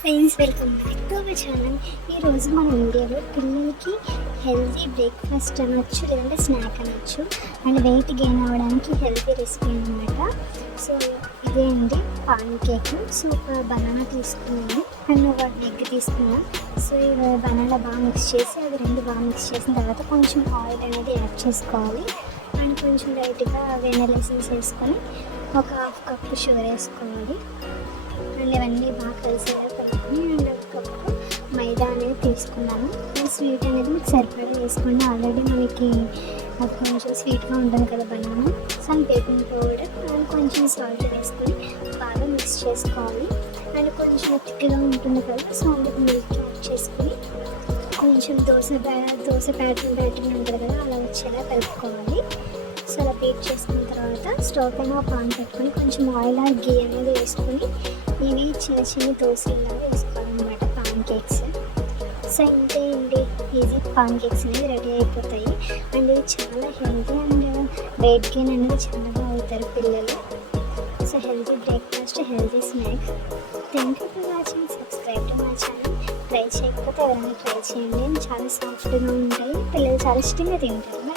Friends welcome back to our channel. ఈరోజు మన ఇండియాలో పిల్లలకి హెల్తీ బ్రేక్ఫాస్ట్ అనొచ్చు లేదంటే స్నాక్ అనొచ్చు. అండ్ వెయిట్ గెయిన్ అవ్వడానికి హెల్తీ రెసిపీ అనమాట సో ఇదే అండి పాన్ కేక్. సో ఒక బనానా తీసుకున్నాను. అండ్ ఒక ఎగ్ తీసుకున్నాను. సో ఇది బనానా బాగా మిక్స్ చేసి అది రెండు బాగా మిక్స్ చేసిన తర్వాత కొంచెం ఆయిల్ అనేది యాడ్ చేసుకోవాలి. అండ్ కొంచెం లైట్గా వెనల్ ఎసెన్స్ వేసుకొని ఒక హాఫ్ కప్ షుగర్ వేసుకోవాలి. అండ్ ఇవన్నీ బాగా కలిసేలా కప్పు మైదా అనేది తీసుకున్నాను. ఈ స్వీట్ అనేది మీకు సరిపడా వేసుకోండి. ఆల్రెడీ మనకి కొంచెం స్వీట్గా ఉంటుంది కదా banana. Some baking powder and కొంచెం సాల్ట్ వేసుకొని బాగా మిక్స్ చేసుకోవాలి. అండ్ కొంచెం థిక్గా ఉంటుంది కదా సో అందుకు మిల్క్ యాడ్ చేసుకొని కొంచెం దోశ దోశ ప్యాటర్న్ ప్యాటర్న్ ఉంటుంది కదా అలా వచ్చేలా కలుపుకోవాలి. సో అలా బీట్ చేసుకున్న తర్వాత స్టవ్ పైన పాన్ పెట్టుకొని కొంచెం ఆయిల్ ఆ గీ అనేది వేసుకొని ఇవి చిన్న చిన్న దోశలాగా వేసుకోవాలన్నమాట. కేక్స్ సో ఇంతే అండి ఈజీ పాన్ కేక్స్ అనేవి రెడీ అయిపోతాయి. అండ్ ఇవి చాలా హెల్తీ అండ్ వెయిట్ గెయిన్ అనేది చాలా బాగా అవుతారు పిల్లలు. So healthy breakfast healthy snack thank you for watching subscribe to my channel try చేయకపోతే ఎవరైనా ట్రై చేయండి. చాలా సాఫ్ట్గా ఉంటాయి. పిల్లలు చాలా ఇష్టంగా తింటారు.